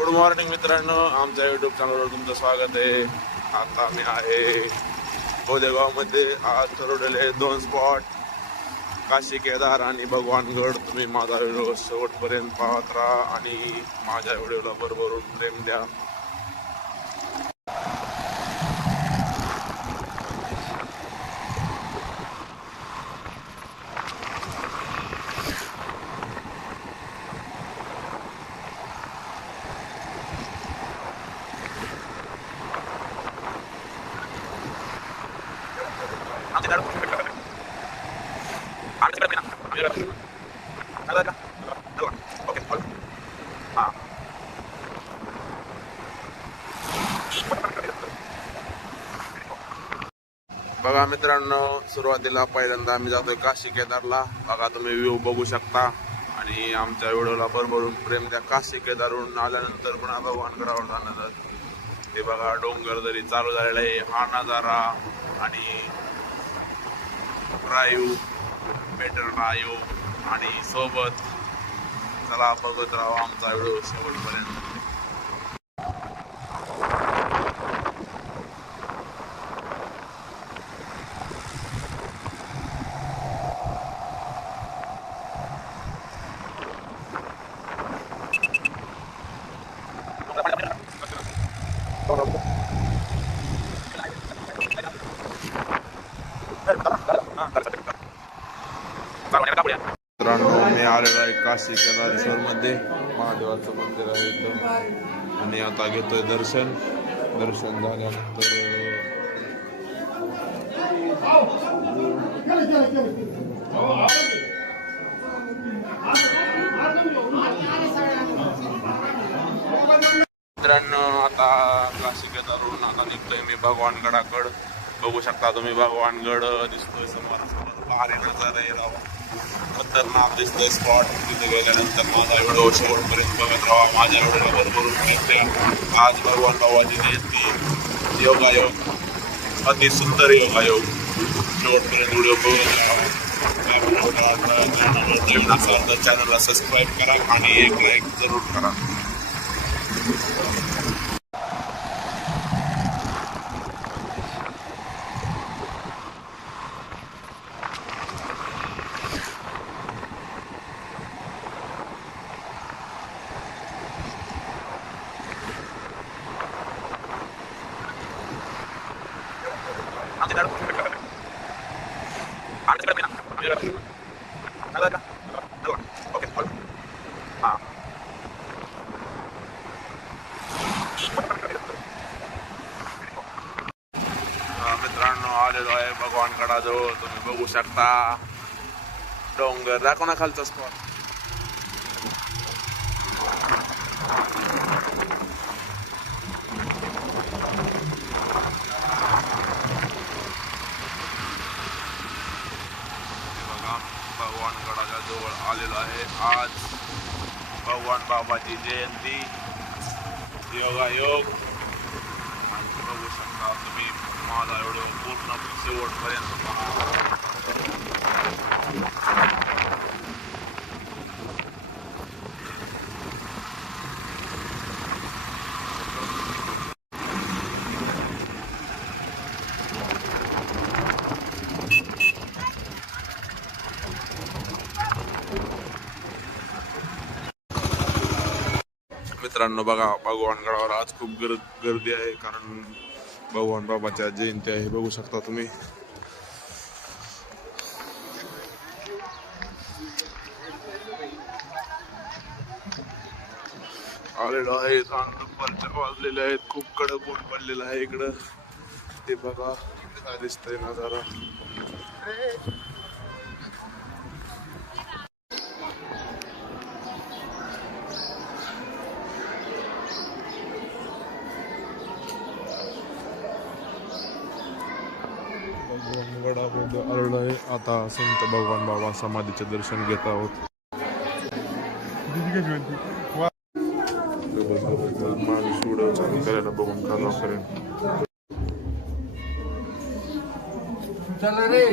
Good morning मित्रांनो. आमच्या YouTube चॅनलवर तुमचं स्वागत आहे. आता मी आहे गोदेगावमध्ये आज ठरवलेले दोन स्पॉट काशी केदार आणि भगवानगड. तुम्ही माझा व्हिडिओ शेवटपर्यंत पाहत राहा आणि माझ्या व्हिडिओला भरभरून प्रेम द्या. बघा मित्रांनो सुरुवातीला पहिल्यांदा आम्ही जातोय काशी केदारला. बघा तुम्ही व्ह्यू बघू शकता. आणि आमच्या व्हिडिओला भरभरून प्रेम द्या. काशी केदारहून आल्यानंतर पण आता भगवानगडावर जाणार ते बघा डोंगर जरी चालू झालेला आहे. हा नजारा आणि ड्राईव्ह बेटर ड्राईव्ह आणि सोबत चला बघत राहा आमचा व्हिडिओ शेवटपर्यंत Gracias. मित्रांनो मी आलेलो आहे काशी केदारेश्वर मध्ये महादेवाचं मंदिर आहे इथं. आणि आता घेतोय दर्शन. दर्शन झाल्यानंतर मित्रांनो आता काशी केदारवरून आता निघतोय मी भगवानगडाकड बघू शकता तुम्ही भगवानगड दिसतोय समोर. भारी नजारा आहे राव. खतरनाक दिसतोय स्पॉट तिथे गेल्यानंतर माझा व्हिडिओ शेवटपर्यंत बघत राहा. माझ्या व्हिडिओला भरभरून प्रेम आज भगवान बाबाची जयंती योगायोग अति सुंदर योगायोग. शेवटपर्यंत व्हिडिओ बघत राहा. काय म्हणत चॅनलला सबस्क्राईब करा आणि एक लाईक जरूर करा. मित्रांनो आलेलो आहे भगवानगडाजवळ. तुम्ही बघू शकता. डोंगर. दाखव ना खालचा स्पॉट बघा भगवानगडाच्या जवळ आलेलो आहे. आज भगवान बाबाची जयंती. योगायोग. आणि बघू शकता तुम्ही माझा एवढं पूर्ण शेवटपर्यंत पहा. मित्रांनो बघा भगवानगडावर आज खूप गर गर्दी आहे. कारण भगवान बाबाच्या जयंती आहे बघू शकता तुम्ही. आलेलो आहे दुपारच्या वाजलेले आहेत. खूप कडक ऊन पडलेलं आहे इकडं. ते बघा दिसतंय नजारा. गडामध्ये आलेलो आहे आता संत भगवान बाबा समाधीचे दर्शन घेत आहोत. माणूस व्हिडिओ करायला बघून खालापर्यंत चला रे.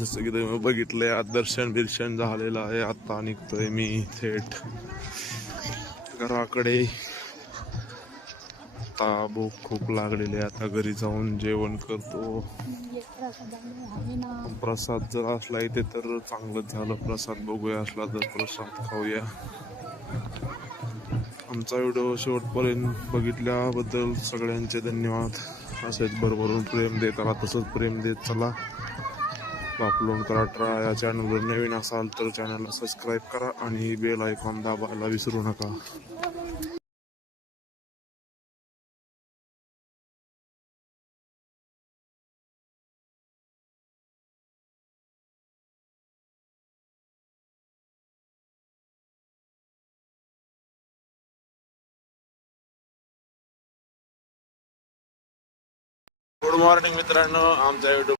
जसं की तुम्ही बघितलंय आज दर्शन बिर्शन झालेलं आहे. आता निघतोय मी थेट. घराकडे. आता भूक खूप लागलेली आहे. आता घरी जाऊन जेवण करतो. प्रसाद जर असला इथे तर चांगलंच झालं. प्रसाद बघूया असला तर प्रसाद खाऊया. आमचा व्हिडिओ शेवटपर्यंत बघितल्याबद्दल सगळ्यांचे धन्यवाद. असेच भरभरून प्रेम देत आला तसंच प्रेम देत चला. अपलोड करा ट्रा या चॅनलवर नवीन असाल तर चॅनलला सबस्क्राईब करा आणि बेल आयकॉन दाबायला विसरू नका. गुड मॉर्निंग मित्रांनो. आमच्या युट्यूब